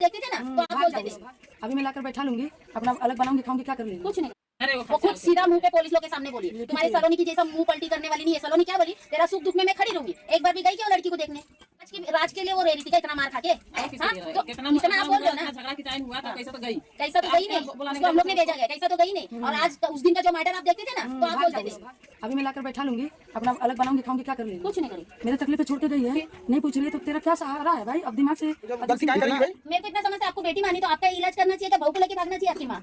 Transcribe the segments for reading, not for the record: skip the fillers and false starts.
देखते थे ना तो आप बोलते थे। अभी मैं लाकर बैठा लूंगी, अपना अलग बनाऊंगी, खाऊंगी, क्या कर लेंगे? कुछ नहीं। अरे वो खुद सीधा मुंह पे पुलिस लोग के सामने बोली, तुम्हारे सलोनी की जैसा मुंह पलटी करने वाली नहीं है। सलोनी क्या बोली, तेरा सुख दुख में मैं खड़ी रहूंगी। एक बार भी गई क्या वो लड़की को देखने? राज के लिए वो रह रही थी क्या इतना मार खा के? तो इतना आप बोल रहे हो ना, झगड़ा की टाइम हुआ था, कैसे तो गई, कैसा तो गई नहीं, उसको हम लोग ने भेजा गया, कैसा तो गई नहीं। और आज उस दिन का जो मैटर आप देखते थे ना तो आप बोलते थे। अभी मैं लाकर बैठा लूंगी, अपना अलग बनाऊंगी, खाऊंगी, क्या कर लेंगे? कुछ नहीं करी। मेरे तकलीफ पे छोड़ के गई है, नहीं पूछ रही तो तेरा क्या सहारा है भाई? अब दिमाग से मेरे को इतना समझ से आपको बेटी मानी तो आपका इलाज करना चाहिए, बहू को लेके भागना चाहिए आपकी माँ।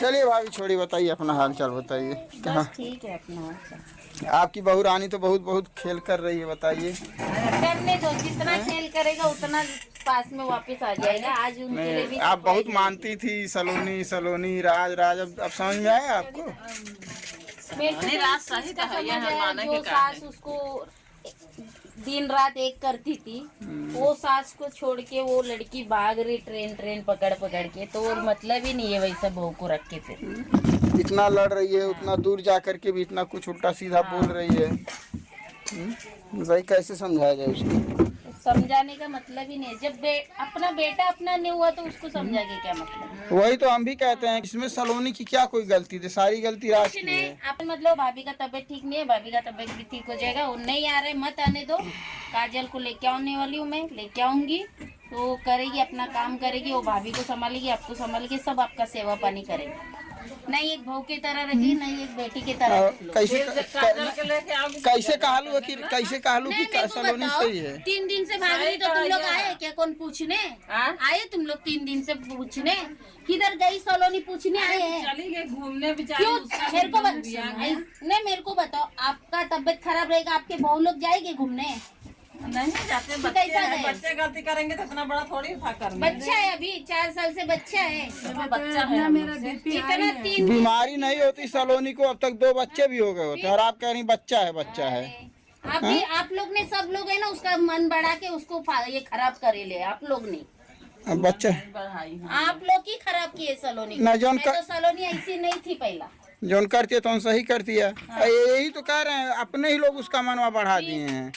चलिए भाभी छोड़िए, बताइए अपना हाल चाल बताइए। कहाँ ठीक है अपना आपकी बहू रानी तो बहुत बहुत खेल कर रही है, बताइए। करने दो, जितना खेल करेगा उतना पास में वापस आ जाएगा। आज उनके लिए भी आप बहुत मानती थी सलोनी सलोनी राज राज, अब समझ में आया आपको? नहीं राज सही तो है, हम माने जो के का सास उसको दिन रात एक करती थी, वो सास को छोड़ के वो लड़की भाग रही ट्रेन पकड़ के, तो मतलब ही नहीं है वैसा बहू को रख के। फिर इतना लड़ रही है, उतना दूर जा कर के भी इतना कुछ उल्टा सीधा बोल रही है। भाई कैसे समझाया जाए उसको? समझाने का मतलब ही नहीं। जब अपना बेटा अपना नहीं हुआ तो उसको समझा के क्या मतलब? वही तो हम भी कहते हैं, इसमें सलोनी की क्या कोई गलती थी? सारी गलती राज कुछ की नहीं, है। आप मतलब भाभी का तबीयत ठीक नहीं है, भाभी का तबीयत भी ठीक हो जाएगा। वो नहीं आ रहे मत आने दो, काजल को लेके आने वाली हूँ मैं, लेके आऊंगी तो करेगी, अपना काम करेगी, वो भाभी को संभालेगी, आपको संभालेगी, सब आपका सेवा पानी करेगी। नहीं एक बहू की तरह रखी, नहीं एक बेटी की तरह रख लो। कैसे कहलू कि नहीं, मेरे को सलोनी बताओ, सही है? 3 दिन से भाग रही तो तुम लोग आए क्या? कौन पूछने आए? तुम लोग 3 दिन से पूछने किधर गई सलोनी पूछने आए हैं? चली गई घूमने भी क्यों? मेरे को नहीं, मेरे को बताओ, आपका तबीयत खराब रहेगा, आपके बहू लोग जाएंगे घूमने? नहीं जाते, तो कैसा बच्चे गए? बच्चे गलती करेंगे तो इतना बड़ा थोड़ी था करना। बच्चा है अभी 4 साल से बच्चा है, बच्चा है मेरा बीपी इतना 3 बीमारी नहीं होती सलोनी को, अब तक 2 बच्चे भी हो गए होते, और आप कह रही बच्चा है बच्चा है। अभी आप लोग ने, सब लोग है ना, उसका मन बढ़ा के उसको ये खराब करे ले। आप लोग ने, अब बच्चा बढ़ाई आप लोग ही खराब किए सलोनी को। ना नहीं तो सलोनी ऐसी नहीं थी पहला। जोन करती है तो सही करती है। यही तो कह रहे हैं, अपने ही लोग उसका मनवा बढ़ा दिए हैं।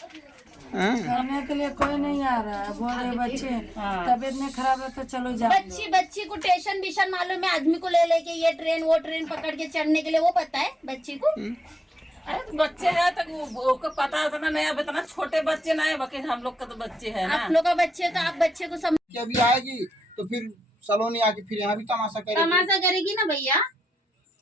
करने के लिए कोई नहीं आ रहा है, बोल रहे बच्चे तबीयत नहीं खराब है तो चलो जाओ। बच्ची को टेंशन बिशन मालूम है, आदमी को ले लेके ये ट्रेन वो ट्रेन पकड़ के चढ़ने के लिए, वो पता है बच्ची को? अरे तो बच्चे हैं तो वो को पता है ना, नहीं अब इतना छोटे बच्चे ना है, बाकी हम लोग का तो बच्चे है ना। आप लोग का बच्चे तो आप बच्चे को समझ। अभी आएगी तो फिर सलोनी आके फिर यहाँ भी तमाशा करेगी। तमाशा करेगी ना भैया,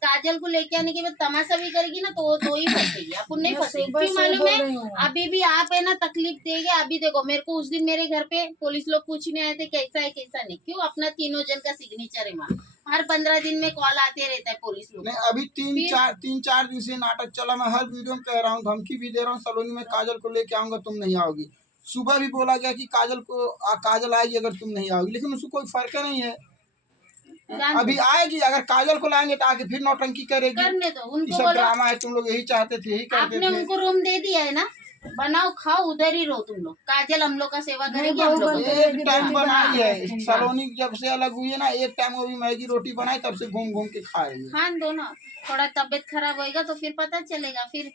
काजल को लेके आने के बाद तमाशा भी करेगी ना, तो वो दो ही फंसेगी, अपन नहीं फंसेगी। क्यों मालूम है? अभी भी आप है ना तकलीफ देंगे। अभी देखो, मेरे को उस दिन मेरे घर पे पुलिस लोग पूछने आए थे कैसा है कैसा नहीं। क्यों? अपना तीनों जन का सिग्नेचर है वहाँ, हर 15 दिन में कॉल आते रहता है पुलिस लोग। नहीं, अभी 3-4 दिन से नाटक चला। मैं हर वीडियो में कह रहा हूँ, धमकी भी दे रहा हूँ, सलोनी में काजल को लेके आऊंगा, तुम नहीं आओगी। सुबह भी बोला गया कि काजल आएगी अगर तुम नहीं आओगी, लेकिन उसको कोई फर्क नहीं है। अभी आएगी, अगर काजल को लाएंगे तो आगे फिर नौटंकी करेगी। करने दो उनको, सब ड्रामा है, तुम लोग यही चाहते थे, यही करते आपने थे। उनको रूम दे दिया है ना, बनाओ खाओ उधर ही रहो तुम लोग। काजल हम लोग का सेवा करेगी, हम लोग एक टाइम बनाई है सलोनी, जब से अलग हुई है ना, एक टाइम वो भी मैगी रोटी बनाई, तब से घूम घूम के खा रही है। खान दो ना, थोड़ा तबीयत खराब होएगा तो फिर पता चलेगा। फिर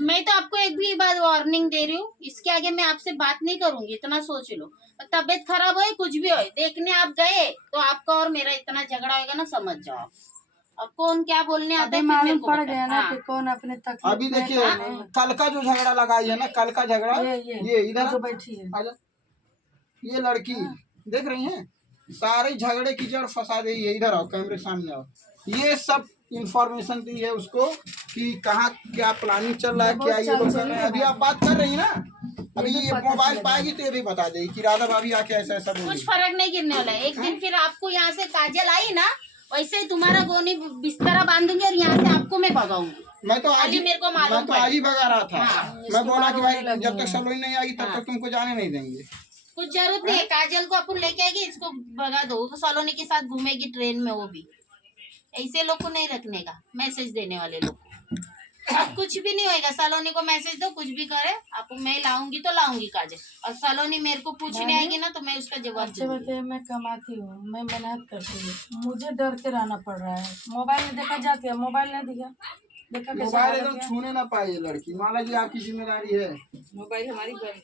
मैं तो आपको एक भी बात वार्निंग दे रही हूँ, इसके आगे मैं आपसे बात नहीं करूंगी, इतना सोच लो। तबीयत खराब हो कुछ भी हो, देखने आप गए तो आपका और मेरा इतना झगड़ा होगा ना, समझ जाओ। अब कौन क्या बोलने आता है मालूम पड़ गया ना कि कौन अपने तकलीफ। अभी देखिए, कल का जो झगड़ा लगाई है ना, कल का झगड़ा, ये इधर जो बैठी है, ये लड़की देख रही है, सारे झगड़े की जड़ फंसा रही है। इधर आओ, कैमरे सामने आओ। ये सब इंफॉर्मेशन दी है उसको कि कहाँ क्या प्लानिंग चल रहा है, क्या ये लोग कर रहे हैं। अभी आप बात कर रही है ना, अभी ये मोबाइल पाएगी तो ये भी बता देगी कि राधा भाभी आके ऐसा ऐसा बोली। कुछ फर्क नहीं गिरने वाला है। एक दिन फिर आपको यहाँ से काजल आई ना, वैसे ही तुम्हारा गोनी बिस्तरा बांधूंगी और यहाँ से आपको मैं भगाऊंगी। मैं तो आज ही भगा रहा था। मैं बोला कि भाई जब तक सलोनी नहीं आएगी तब तक तुमको जाने नहीं देंगे। कुछ जरूरत नहीं है, काजल को अपन लेके आएगी, इसको भगा दो तो सलोनी के साथ घूमेगी ट्रेन में। वो भी ऐसे लोग को नहीं रखने का, मैसेज देने वाले लोग। अब कुछ भी नहीं होएगा, सलोनी को मैसेज दो, कुछ भी करे आप, मैं लाऊंगी तो लाऊंगी काजल। और सलोनी मेरे को पूछने आएगी ना तो मैं उसका जवाब दूंगी। मैं कमाती हूँ, मैं मेहनत करती हूँ, मुझे डर के रहना पड़ रहा है। मोबाइल में देखा जाती है, मोबाइल नहीं दिया, देखा मोबाइल एकदम छूने ना पाए ये लड़की। मान लीजिए आपकी जिम्मेदारी है, मोबाइल हमारी घर है।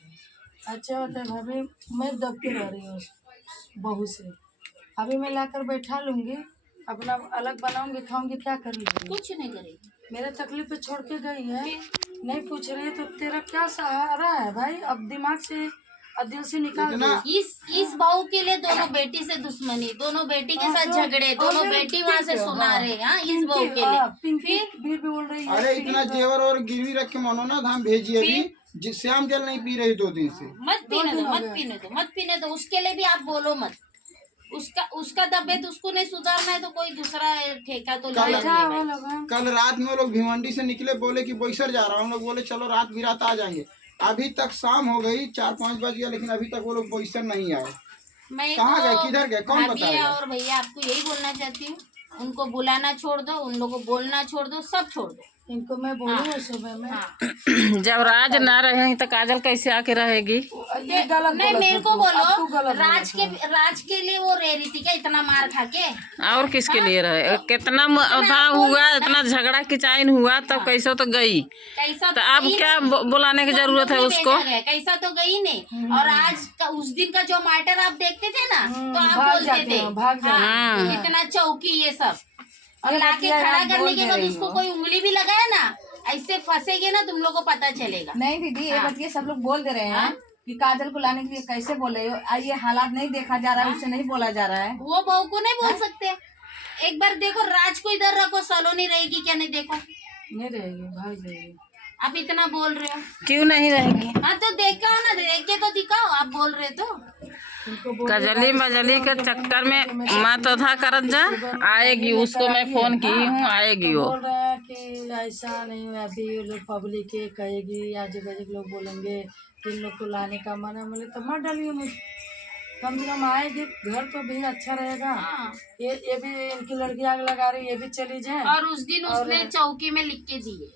अच्छा होता है भाभी, मैं दबती रह रही हूँ। बहू से। अभी मैं लाकर बैठा लूंगी, अपना अलग बनाऊंगी, खाऊंगी, क्या कर लूंगी। कुछ नहीं करेगी। मेरे तकलीफ पे छोड़ के गई है, नहीं पूछ रही है, तो तेरा क्या सहारा है भाई? अब दिमाग से और दिल से निकाल दो। इतना इस बहू के लिए दोनों बेटी से दुश्मनी, दोनों बेटी के साथ झगड़े, दोनों बेटी वहाँ से सुना रहे हैं इस बहू के लिए। पिंकी भी बोल रही है। अरे इतना जेवर और गिरवी रख के मनोना धाम भेजिए अभी, श्याम जल नहीं पी रही 2 दिन से। मत पीने दो, मत पीने दो, मत पीने दो। उसके लिए भी आप बोलो मत। उसका तबियत उसको नहीं सुधारना है तो कोई दूसरा ठेका तो ले बैठा लेंगे। हुआ लोग हैं। कल रात में वो लोग भिवंडी से निकले, बोले कि बोईसर जा रहा हूँ। हम लोग बोले चलो रात बिरात आ जाएंगे। अभी तक शाम हो गई, 4-5 बज गया, लेकिन अभी तक वो लोग बोईसर नहीं आए। मैं कहाँ तो गए, किधर गए, कौन भाभी बताएगा? और भैया आपको यही बोलना चाहती हूँ, उनको बुलाना छोड़ दो, उन लोगों को बोलना छोड़ दो, सब छोड़ दो। इनको मैं बोलूँ उस समय में। हाँ। जब राज ना रहेंगी तो काजल कैसे आके रहेगी? ये गलत नहीं, बोला मेरे को तू, अब तू बोलो, गलत राज के लिए वो रह रही थी क्या इतना मार खा के? और किसके लिए रहे? कितना था हुआ, इतना झगड़ा किचाइन हुआ, तब कैसे तो गई। कैसा तो अब क्या बुलाने की जरूरत है उसको? कैसा तो गई नहीं। और आज का उस दिन का जो मैटर आप देखते थे ना, तो आप भाग बोलते जाते थे हैं, भाग जाते हाँ, इतना चौकी ये सब, और लाके खड़ा करने के बाद उसको कोई उंगली भी लगाया ना, ऐसे फंसेगे ना, तुम लोग को पता चलेगा। नहीं दीदी, ये बतिए सब लोग बोल दे रहे हैं कि काजल को लाने के लिए कैसे बोले हो। ये हालात नहीं देखा जा रहा है, उससे नहीं बोला जा रहा है। वो बहू को नहीं बोल सकते। एक बार देखो, राज को इधर रखो, सलोनी रहेगी क्या? नहीं, देखो नहीं रहेगी, भाग जाएगी। आप इतना बोल रहे हो, क्यों नहीं रहेगी? हाँ तो देखा ना, देख के तो दिखाओ। आप बोल रहे तो कजली मजली के चक्कर में मत था करत जा, आएगी। उसको मैं फोन की हूँ, आएगी वो। बोल रहे हैं कि ऐसा नहीं है, अभी ये लोग पब्लिक के कहेगी, आजू बाजू लोग बोलेंगे कि इन लोग को लाने का मन है। बोले तो मत डालिए मुझ, कम से कम आएगी, घर तो भी अच्छा रहेगा। हाँ। ये भी इनकी लड़की आग लगा रही, ये भी चली जाए। और उस दिन उसने चौकी में लिख के दिए,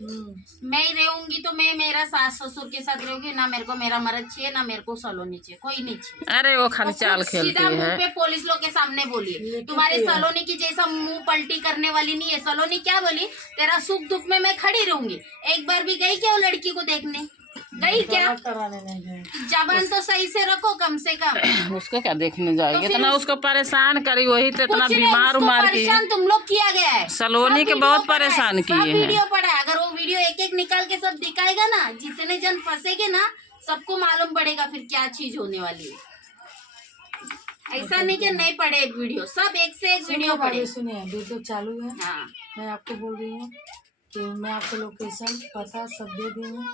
मैं रहूंगी तो मैं मेरा सास ससुर के साथ रहूंगी, ना मेरे को मेरा मर्द चाहिए, ना मेरे को सलोनी चाहिए, कोई नहीं चाहिए। अरे वो खाली चाल खेलती सीधा मुंह है। पे पुलिस लोग के सामने बोलिए, तुम्हारे सलोनी की जैसा मुंह पलटी करने वाली नहीं है। सलोनी क्या बोली, तेरा सुख दुख में मैं खड़ी रहूंगी। एक बार भी गई क्या वो लड़की को देखने? गई क्या? कराने नहीं गए। जबान तो सही से रखो कम से कम। उसको क्या देखने जाएगी? तो इतना उसको परेशान करी, वही तो इतना कुछ नहीं, बीमार उसको उमार की। परेशान तुम लोग किया गया है। सलोनी सब के वीडियो बहुत पड़ा है, परेशान सब किए हैं। वीडियो पड़ा है। अगर वो वीडियो एक एक निकाल के सब दिखाएगा ना, जितने जन फंसेगे ना, सबको मालूम पड़ेगा फिर क्या चीज होने वाली है। ऐसा नहीं कि नहीं पड़े वीडियो, सब एक से एक वीडियो पड़े। सुनिए, वीडियो चालू है। हाँ, मैं आपको बोल रही हूँ कि मैं आपको लोकेशन पता सब दे दी हूँ,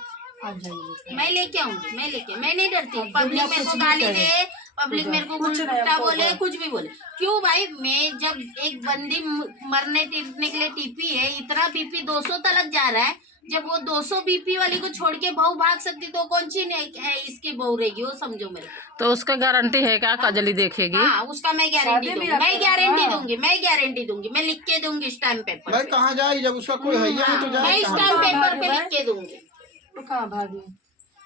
आप जाइए। मैं लेके आऊंगी, मैं नहीं डरती। पब्लिक मेरे को गाली दे, पब्लिक मेरे को कुछ नहीं, उल्टा आपको बोले, कुछ भी बोले, क्यों भाई? मैं जब एक बंदी मरने टिकने के लिए टीपी है, इतना बीपी 200 तक जा रहा है, जब वो 200 बीपी वाली को छोड़ के बहू भाग सकती तो कौन सी इसकी बहू रहेगी? वो समझो मेरे को। तो उसका गारंटी है क्या कजली देखेगी? हाँ, उसका मैं गारंटी दूंगी, मैं गारंटी दूंगी, मैं लिख के दूंगी स्टैम्प पेपर भाई पे। कहाँ जाए, जब उसका कोई है ही नहीं तो मैं जाए कहाँ? स्टैम्प पेपर पे लिख के दूंगी, तो कहाँ भागी?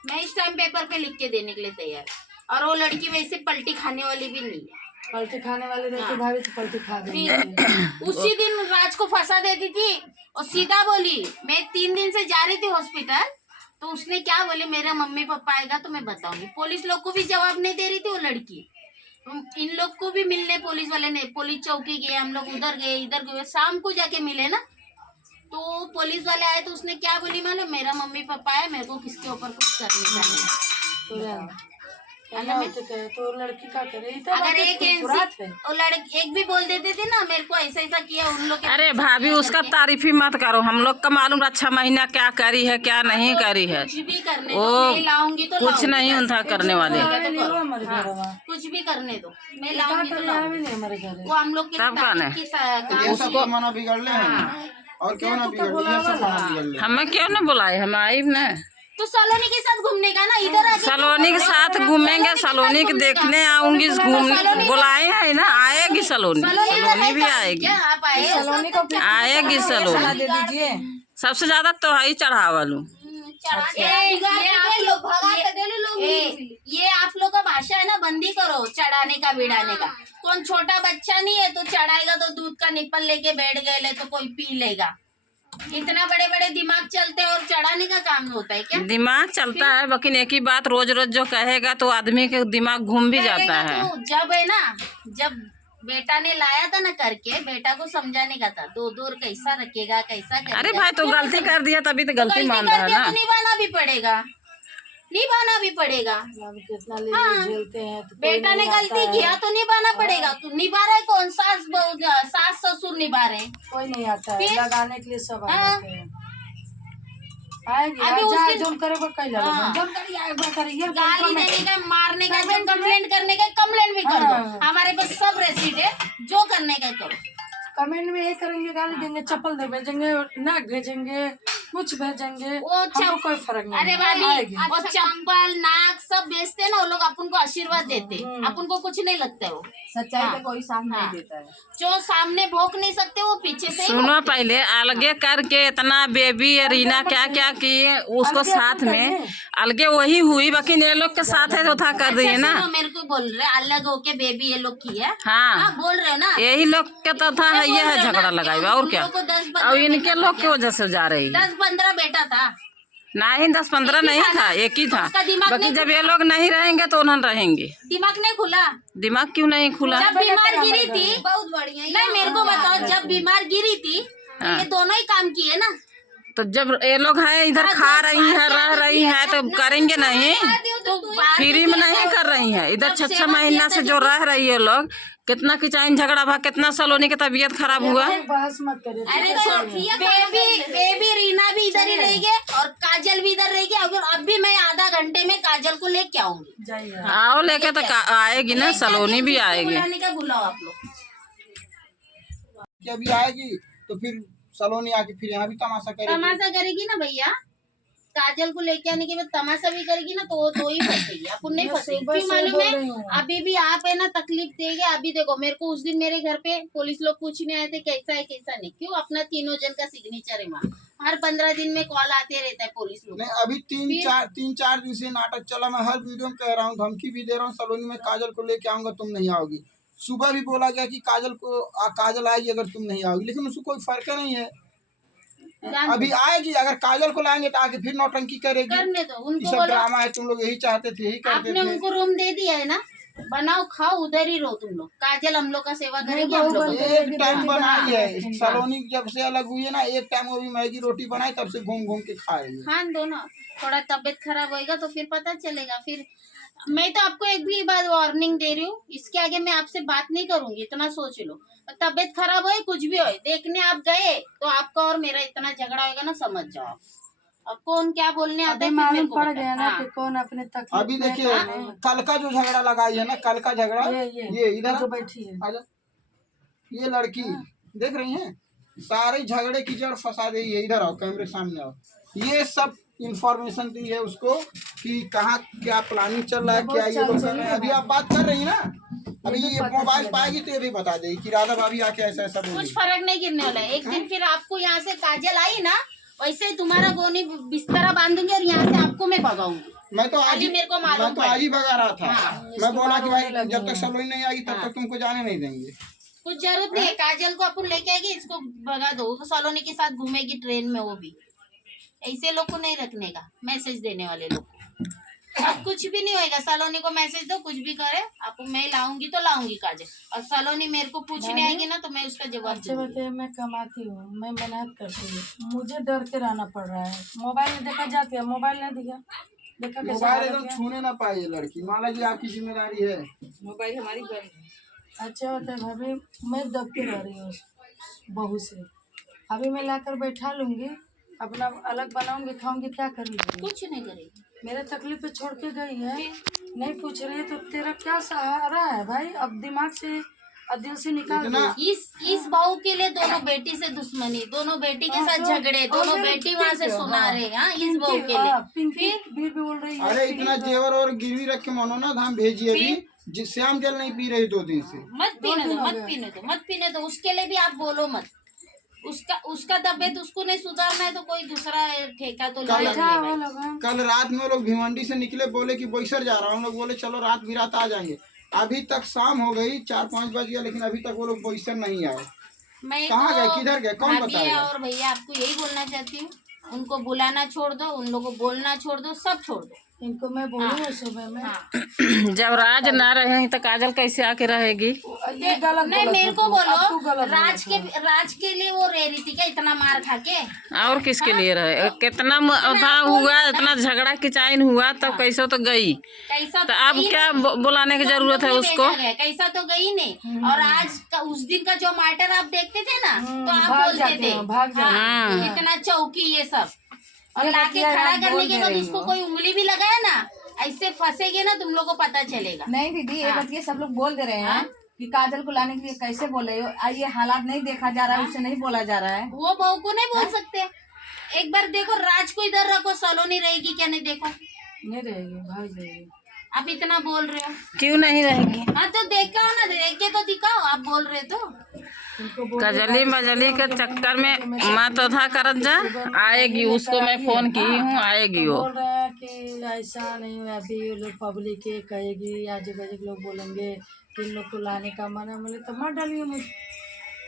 मैं स्टैम्प पेपर पे लिख के देने के लिए तैयार। और वो लड़की वैसे पलटी खाने वाली भी नहीं है। पलटी खाने वाले रहते भाभी तो पलटी खा गई। उसी दिन राज को फंसा देती थी और सीधा बोली, मैं 3 दिन से जा रही थी हॉस्पिटल, तो उसने क्या बोली, मेरा मम्मी पापा आएगा तो मैं बताऊंगी। पुलिस लोग को भी जवाब नहीं दे रही थी वो लड़की। इन लोग को भी मिलने पुलिस वाले ने, पुलिस चौकी गए, हम लोग उधर गए, इधर गए, शाम को जाके मिले ना, तो पुलिस वाले आए तो उसने क्या बोली मालूम, मेरा मम्मी पापा है, मेरे को किसके ऊपर कुछ करने का नहीं। तो लड़की का करे? अगर एक भी बोल देते थे ना, मेरे को ऐसा ऐसा किया उन लोग। अरे भाभी उसका तारीफ ही मत करो, हम लोग का मालूम 6 महीना क्या करी है क्या नहीं करी है। कुछ भी करने वो दो, मैं लाऊंगी तो कुछ लाऊंगी। नहीं उनका करने वाले। कुछ भी करने दो, मैं लाऊंगी तो लाऊंगी। हमारे घर वो हम लोग के तब कौन है? ये सब तो मना बिगड़ ले हैं। और क्यों ना बिगड़ ले, ये सब मना बिगड़ ले। हमें क्यों न बुलाए, हम आई न। तो सलोनी के साथ घूमने का ना, इधर आके सलोनी के साथ घूमेंगे, सलोनी के देखने आऊंगी, घूम बुलाए हैं ना, आएगी सलोनी, सलोनी भी आएगी, क्या आप आए? सलोनी को आएगी सलोनी। दे दीजिए। सबसे ज्यादा तो है ही चढ़ावलू। ये आप लोग का भाषा है ना, बंदी करो चढ़ाने का बिड़ाने का। कौन छोटा बच्चा नहीं है तो चढ़ाएगा तो दूध का निप्पल लेके बैठ गए तो कोई पी लेगा। इतना बड़े बड़े दिमाग चलते और चढ़ाने का काम होता है क्या? दिमाग चलता है, लेकिन एक ही बात रोज रोज जो कहेगा तो आदमी के दिमाग घूम भी जाता करेगा है। तो जब है ना, जब बेटा ने लाया था ना करके, बेटा को समझाने का था, दो दूर कैसा रखेगा, कैसा करेगा। अरे भाई, तो क्यों गलती कर दिया तभी तो गलती मान कर रहा है दिया ना। तो निभाना भी पड़ेगा, निभाना भी पड़ेगा। अब कितना ले हाँ। झेलते हैं तो कोई बेटा ने नहीं आता गलती है। किया तो निभाना पड़ेगा। तू निभा रहा है कौन? सास ससुर निभा रहे हैं। कोई नहीं आता है, फिर? लगाने के लिए सब आ हाँ। जाते हैं। आएंगे अभी आज उसके- जोन करे वो कई लगा हाँ। जोन करिए एक बार करिए गाली देने का, मारने का, जो कंप्लेंट करने का कंप्लेंट भी कर दो। हाँ। हमारे पास सब रेसिट है, जो करने का करो। कमेंट में ये करेंगे, गाली देंगे, चप्पल दे भेजेंगे, नाक भेजेंगे, कुछ भेजेंगे, वो हमको कोई फर्क नहीं। अरे भाभी, आएगी। वो चप्पल नाक सब बेचते हैं ना वो लोग, अपन को आशीर्वाद देते हैं, अपन को कुछ नहीं लगता है वो। सच्चाई हाँ। पे कोई साथ नहीं हाँ। देता है। जो सामने भोंक नहीं सकते वो पीछे से ही सुनो, भोंकते हैं। पहले अलगे करके इतना बेबी रीना क्या क्या किए उसको अलगे साथ अपन में, करिए। अलगे वही हुई, बाकी ये लोग के साथ है तो था कर दिए अच्छा, ना। सुनो, मेरे को बोल रहे अलग होके बेबी ये लोग की है। हाँ, हाँ, बोल रहे हो ना। यही लोग के तो था, मैं ये बोल है रही हूँ झगड़ा ना, लगाई क्यों और तुम क्या। लोग को 10-15 और इनके बेटा लोग था की वजह से जा रही। 10-15 बेटा था। नहीं 10-15 नहीं था, एक ही था। उसका दिमाग बाकी नहीं जब ये लोग नहीं रहेंगे तो उन्होंने रहेंगे। दिमाग नहीं खुला। दिमाग क्यों नहीं खुला? जब बीमार गिरी थी, बहुत बढ़िया। नहीं मेरे को बताओ, जब बीमार गिरी थी तो हाँ। ये दोनों ही काम किए ना। तो जब ये लोग हैं इधर खा रही है, रह रही है, तो करेंगे नहीं? तो बात फ्री में नहीं कर रही है। इधर जब 6 सेवा महीना किया से था जो रह रही है लोग, कितना किचाइन झगड़ा भा, कितना सलोनी की तबीयत खराब हुआ। बहस मत करिए। अरे तो बेबी रीना भी इधर ही रहेगी और काजल भी इधर रहेगी। अगर अब भी मैं आधा घंटे में काजल को लेके आऊंगी। जाइए। आओ लेके तो आएगी ना, सलोनी भी आएगी। बुलाने का बुलाओ आप लोग। कि अभी आएगी तो फिर सलोनी आके फिर यहाँ भी तमाशा करेगी। तमाशा करेगी ना भैया, काजल को लेके आने के बाद तमाशा भी करेगी ना, तो वो दो ही फंसेगी, अपन नहीं मैं फंसेगी। सुबह क्यों से मालूम बोल है? रही हूँ। अभी भी आप है ना तकलीफ देंगे। अभी देखो, मेरे को उस दिन मेरे घर पे पुलिस लोग पूछने आए थे कैसा है कैसा नहीं। क्यों? अपना तीनों जन का सिग्नेचर है वहाँ। हर 15 दिन में कॉल आते रहता है पुलिस लोग। नहीं, अभी तीन चार दिन से नाटक चला। मैं हर वीडियो में कह रहा हूँ, धमकी भी दे रहा हूँ, सलोनी में काजल को लेके आऊंगा, तुम नहीं आओगी। सुबह भी बोला गया कि काजल आएगी अगर तुम नहीं आओगी, लेकिन उसको कोई फर्क नहीं है। अभी आएगी, अगर काजल को लाएंगे तो आके फिर नौटंकी करेगी। करने दो ये उनको, सब बोलो ड्रामा है, तुम लोग यही चाहते थे, यही करते आपने थे। उनको रूम दे दिया है ना, बनाओ खाओ उधर ही रहो तुम लोग। काजल हम लोग का सेवा करेगी, हम लोग का। एक टाइम बनाई है सलोनी, जब से अलग हुई है ना, एक टाइम वो भी मैगी रोटी बनाई, तब से घूम घूम के खा रही है। खान दो ना, थोड़ा तबीयत खराब होएगा तो फिर पता चलेगा। फिर मैं तो आपको एक भी बात वार्निंग दे रही हूँ, इसके आगे मैं आपसे बात नहीं करूंगी, इतना सोच लो। तबीयत खराब हो कुछ भी हो, देखने आप गए तो आपका और मेरा इतना झगड़ा होगा ना, समझ जाओ आप। अब कौन क्या बोलने आता अभी है फिर मेरे मालूम को पड़ बता। गया ना हाँ। कि कौन अपने तकलीफ अभी में देखिए, कल का जो झगड़ा लगाई है ना, कल का झगड़ा, ये इधर जो बैठी है। आजा, ये लड़की देख रही हैं, सारे झगड़े की जड़ फंसा दी है। इधर आओ, कैमरे सामने आओ। ये सब इंफॉर्मेशन दी है उसको कि कहाँ क्या प्लानिंग चल रहा है, क्या ये लोग कर रहे हैं। अभी आप बात कर रही है ना, अभी ये मोबाइल पाएगी तो ये भी बता देगी कि राधा भाभी आके ऐसा ऐसा बोली। कुछ फर्क नहीं गिरने वाला है। एक दिन फिर आपको यहाँ से काजल आई ना, वैसे ही तुम्हारा गोनी बिस्तरा बांधूंगी और यहाँ से आपको मैं भगाऊंगी। मैं तो आज अभी मेरे को मालूम मैं तो आज ही भगा रहा था। हाँ, मैं बोला कि भाई जब तक सलोनी नहीं आएगी तब तक तुमको जाने नहीं देंगे। कुछ जरूरत नहीं है, काजल को अपन लेके आएगी, इसको भगा दो। तो सलोनी के साथ घूमेगी ट्रेन में, वो भी। ऐसे लोग को नहीं रखने का, मैसेज देने वाले लोग को। अब कुछ भी नहीं होएगा, सलोनी को मैसेज दो, कुछ भी करे आप, मैं लाऊंगी तो लाऊंगी काजल। और सलोनी मेरे को पूछने आएगी ना तो मैं उसका जवाब अच्छे दूंगी। बच्चे, मैं कमाती हूँ, मैं मेहनत करती हूँ, मुझे डर के रहना पड़ रहा है। मोबाइल में देखा जाती है, मोबाइल नहीं दिखा, देखा कैसे मोबाइल हालत एकदम है। छूने ना पाए ये लड़की। माला जी आपकी जिम्मेदारी है। मोबाइल हमारी बंद है। अच्छा होता है भाभी, मैं दबती रह रही हूँ बहू से। अभी मैं लाकर बैठा लूंगी, अपना अलग बनाऊंगी, खाऊंगी, क्या कर लूंगी। कुछ नहीं करेगी। मेरे तकलीफ पे छोड़ के गई है, नहीं पूछ रही है, तो तेरा क्या सहारा है भाई? अब दिमाग से और दिल से निकाल दो। इस बहू के लिए दोनों बेटी से दुश्मनी, दोनों बेटी के साथ झगड़े, दोनों बेटी वहाँ से सुना रहे हैं। इस बहू के लिए पिंकी भी बोल रही है। अरे इतना जेवर और गिरवी रख के मनो ना धाम भेजिए अभी, जिस श्याम जल नहीं पी रही 2 दिन से। मत पीने दो, मत पीने दो, मत पीने दो। उसके लिए भी आप बोलो मत। उसका तबियत उसको नहीं सुधारना है तो कोई दूसरा ठेका तो ले बैठा लेंगे वो भाई। लोग हैं। कल रात में लोग भिवंडी से निकले, बोले कि बोईसर जा रहा हूँ। हम लोग बोले चलो रात बिरात आ जाएंगे। अभी तक शाम हो गई, 4-5 बज गया, लेकिन अभी तक वो लोग बोईसर नहीं आए। मैं कहाँ तो गए, किधर गए, कौन भाभी बताएगा? और भैया आपको यही बोलना चाहती हूँ, उनको बुलाना छोड़ दो, उन लोगों को बोलना छोड़ दो, सब छोड़ दो। इनको मैं बोलूँगा सुबह में। हाँ जब राज ना रहेंगे तो काजल कैसे आके रहेगी? ये गलत नहीं, बोला मेरे तू, को अब तू बोलो, गलत राज के लिए वो रह रही थी क्या इतना मार खा के? और किसके लिए रहे? कितना था हुआ, इतना झगड़ा किचाइन हुआ तब कैसे तो गई। कैसा तो अब गई क्या नहीं। बुलाने की तो जरूरत है हम लोग भी उसको? भेजा गया, कैसा तो गई नहीं। और आज का उस दिन का जो मैटर आप देखते थे ना, तो आप भाग बोलते जाते थे हैं, भाग जाते हाँ, हैं। इतना चौकी ये सब, और ये लाके बतिया खड़ा आप करने बोल के दे बाद रही उसको हो। कोई उंगली भी लगाया ना, ऐसे फंसेगे ना, तुम लोग को पता चलेगा। नहीं दीदी, ये हाँ। बतिया सब लोग बोल दे रहे हैं कि काजल को लाने के लिए कैसे बोले हो, ये हालात नहीं देखा जा रहा है, उससे नहीं बोला जा रहा है। वो बहू को नहीं बोल सकते। एक बार देखो, राज को इधर रखो, सलोनी रहेगी क्या? नहीं, देखो नहीं रहेगी, भाग जाएगी। आप इतना बोल रहे हो। क्यों नहीं रहेगी? हाँ तो देखा ना, देख के तो दिखाओ, आप बोल रहे तो। इनको बोल कजली मजली के चक्कर में मैं तो था करत जा, आएगी, उसको मैं फोन की हूँ, आएगी वो। बोल रहे हैं कि ऐसा नहीं है, अभी ये लोग पब्लिक के कहेगी, आजू बाजू के लोग बोलेंगे कि इन लोग को लाने का मना, बोले तो मत डालिए मुझ,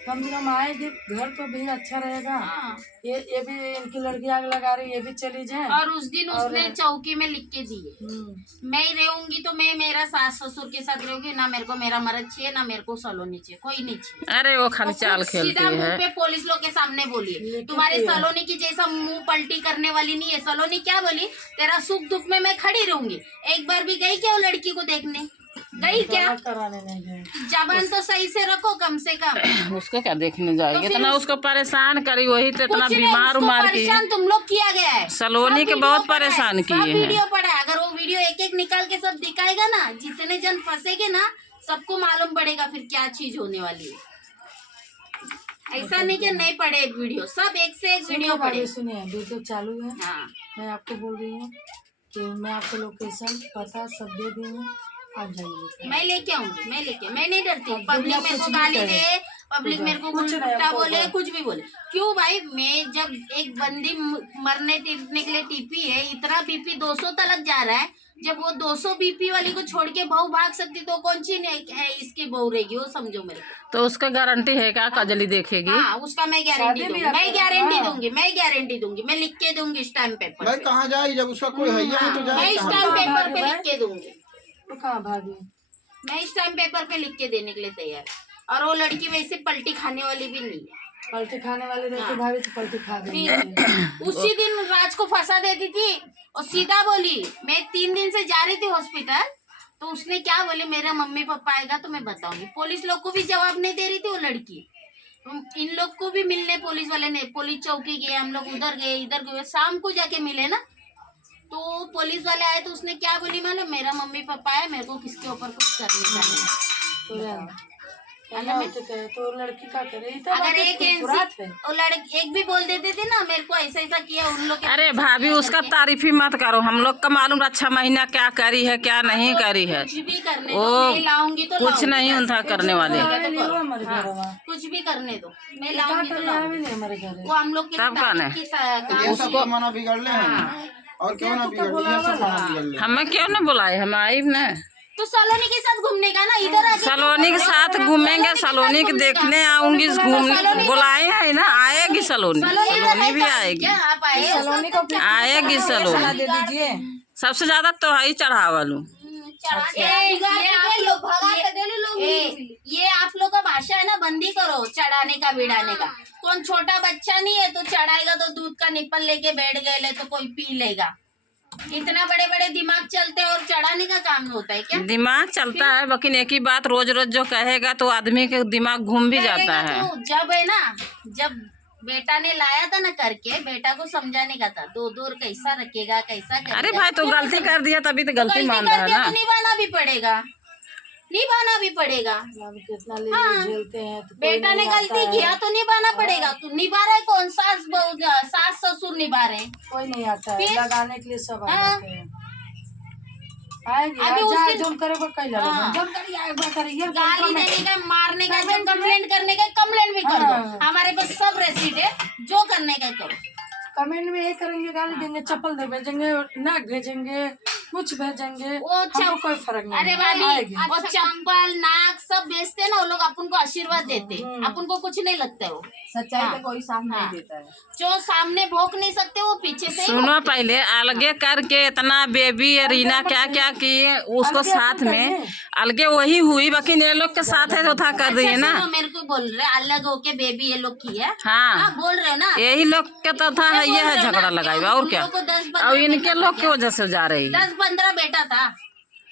कम से कम आएगी, घर तो भी अच्छा रहेगा। हाँ। ये भी इनकी लड़की आग लगा रही, ये भी चली जाए। और उस दिन उसने चौकी में लिख के दिए, मैं ही रहूंगी तो मैं मेरा सास ससुर के साथ रहूंगी, ना मेरे को मेरा मर्द चाहिए, ना मेरे को सलोनी चाहिए, कोई नहीं चाहिए। अरे वो खाली चाल खेलती सीधा मुंह है। पे पुलिस लोग के सामने बोलिए, तुम्हारी सलोनी की जैसा मुंह पलटी करने वाली नहीं है। सलोनी क्या बोली, तेरा सुख दुख में मैं खड़ी रहूंगी। एक बार भी गई क्या वो लड़की को देखने? गई क्या? कराने नहीं गए। जबान तो सही से रखो कम से कम। उसको क्या देखने जाएगी? फिर इतना उसको परेशान करी, वही तो इतना कुछ नहीं, बीमार उसको उमार की। परेशान तुम लोग किया गया है। सलोनी सब के वीडियो बहुत पड़ा है, परेशान सब किए हैं। वीडियो पड़ा है। अगर वो वीडियो एक एक निकाल के सब दिखाएगा ना, जितने जन फंसेगे ना, सबको मालूम पड़ेगा फिर क्या चीज होने वाली है। ऐसा नहीं कि नहीं पड़े वीडियो, सब एक से एक वीडियो पड़े। सुनिए, वीडियो चालू है। हाँ, मैं आपको बोल रही हूँ कि मैं आपको लोकेशन पता सब दे दी हूँ, आप जाइए। मैं लेके आऊंगी, मैं नहीं डरती। अब पब्लिक दुनिया मेरे को कुछ भी गाली करे। दे, पब्लिक मेरे को कुछ नहीं, उल्टा आपको बोले, बस। कुछ भी बोले, क्यों भाई? मैं जब एक बंदी मरने टिकने के लिए टीपी है, इतना बीपी 200 तक जा रहा है, जब वो 200 बीपी वाली को छोड़ के बहू भाग सकती तो कौन सी है इसकी बहू रहेगी? वो समझो मेरे को। तो उसका गारंटी है क्या कजली देखेगी? हाँ, उसका मैं गारंटी शादी भी दूंगी, मैं आपका- गारंटी हाँ। दूंगी, मैं गारंटी दूंगी, मैं लिख के दूंगी स्टैम्प पेपर भाई पे। कहाँ जाए, जब उसका कोई है ही नहीं तो मैं जाए कहाँ? स्टैम्प भाई, पेपर पे भाई। लिख के दूंगी, तो कहाँ भागी? मैं स्टैम्प पेपर पे लिख के देने के लिए तैयार। और वो लड़की वैसे पलटी खाने वाली भी नहीं है। पलटी खाने वाले रहते हाँ। भाभी तो पलटी खा गई। फिर उसी दिन राज को फंसा देती थी और सीधा बोली, मैं 3 दिन से जा रही थी हॉस्पिटल, तो उसने क्या बोली, मेरा मम्मी पापा आएगा तो मैं बताऊंगी। पुलिस लोग को भी जवाब नहीं दे रही थी वो लड़की। इन लोग को भी मिलने पुलिस वाले ने, पुलिस चौकी गए, हम लोग उधर गए, इधर गए, शाम को जाके मिले ना, तो पुलिस वाले आए तो उसने क्या बोली मालूम, मेरा मम्मी पापा है, मेरे को किसके ऊपर कुछ करने का नहीं। तो यार, तो लड़की का करे? अगर एक भी बोल देते थे ना मेरे को ऐसा ऐसा किया उन लोग के, अरे भाभी उसका तारीफ ही मत करो, हम लोग का मालूम अच्छा महीना क्या करी है क्या नहीं करी है। कुछ भी करने वो दो, मैं लाऊंगी तो कुछ लाऊंगी, नहीं उनका करने वाले। हमारे घर में कुछ भी करने दो, मैं लाऊंगी तो लाऊंगी। नहीं हमारे घर वो हम लोग के तब का तारीफ की काम ये सब मना बिगड़ ले हैं। और क्यों ना बिगड़ ले, ये सब मना बिगड़ ले। हमें क्यों न बुलाए, हम आई न। तो सलोनी के साथ घूमने का ना, इधर आके सलोनी के साथ घूमेंगे, सलोनी के देखने आऊंगी, घूमने बुलाए हैं ना, आएगी सलोनी, सलोनी भी आएगी, क्या आप आए? सलोनी को अपनी आएगी सलोनी। दे दीजिए। सबसे ज्यादा तो है ही चढ़ावालू। ये आप लोग का भाषा है ना, बंदी करो चढ़ाने का बिड़ाने का। कौन छोटा बच्चा नहीं है तो चढ़ाएगा, तो दूध का निप्पल लेके बैठ गए ले तो कोई पी लेगा। इतना बड़े बड़े दिमाग चलते हैं और चढ़ाने का काम होता है क्या? दिमाग चलता है, लेकिन एक ही बात रोज रोज जो कहेगा तो आदमी के दिमाग घूम भी जाता है। तो जब है ना, जब बेटा ने लाया था ना करके, बेटा को समझाने का था, दूर कैसा रखेगा, कैसा करेगा। अरे भाई तो गलती कर दिया तभी तो गलती मान रहा है करके ना। तो निभाना भी पड़ेगा, निभाना भी पड़ेगा। कितना हाँ। झेलते हैं तो बेटा ने गलती किया तो निभाना पड़ेगा। तू निभा रहा है कौन? सास ससुर निभा रहे हैं। कोई नहीं आता है, फिर? लगाने के लिए सब आ हाँ। जाते हैं। आएंगे अभी उस दिन- जोन करे वो कहीं लगा हाँ। जोन करिए आएगा करिए गाली देने का, मारने का, जो कंप्लेंट करने का कंप्लेंट भी कर दो। हाँ। हमारे पास सब रेसिट है, जो करने का करो। कमेंट में यही करेंगे, गाली देंगे, चप्पल दे भेजेंगे, नाक भेजेंगे, कुछ भेजेंगे, वो हमको कोई फर्क नहीं। अरे भाभी आएगी। वो चप्पल नाक सब बेचते हैं ना वो लोग, अपन को आशीर्वाद देते, अपन को कुछ नहीं लगता है वो। सच्चाई का कोई साथ नहीं देता है। जो सामने भोंक नहीं सकते वो पीछे से ही सुनो पहले अलगे करके इतना बेबी रीना क्या क्या किए उसको साथ में अलगे वही हुई, बाकी ये लोग के साथ है तो था कर रही है ना। सुनो, मेरे को बोल रहे अलग होके बेबी ये लोग की है। हाँ बोल रहे हो ना, यही लोग के तो था है, ये है झगड़ा लगाई और क्या। और इनके लोग की वजह से जा रही है। 10-15 बेटा था,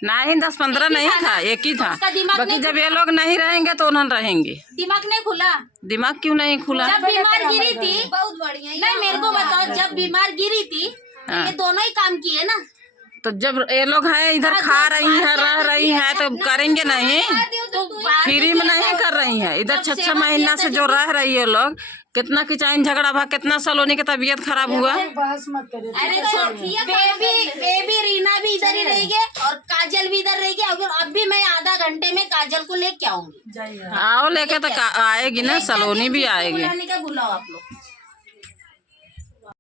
नहीं 10-15 नहीं था, एक ही था। उसका दिमाग बाकी नहीं जब ये लोग नहीं रहेंगे तो उन्होंने रहेंगे। दिमाग नहीं खुला। दिमाग क्यों नहीं खुला? जब बीमार गिरी थी, बहुत बढ़िया। नहीं मेरे को बताओ, जब बीमार गिरी थी ये दोनों ही काम किए ना। तो जब ये लोग है इधर खा रही है रह रही है तो करेंगे नहीं? तो फ्री में नहीं कर रही है। इधर 6-6 महीना से जो रह रही है लोग, कितना किचाइन झगड़ा भा, कितना सलोनी की तबीयत खराब हुआ। बहस मत करिए। अरे बेबी रीना भी इधर ही रहेगी और काजल भी इधर रहेगी। अब भी मैं आधा घंटे में काजल को लेके आऊंगी। जाइए। आओ लेके तो आएगी ना, सलोनी भी आएगी। बुलाने का बुलाओ आप लोग।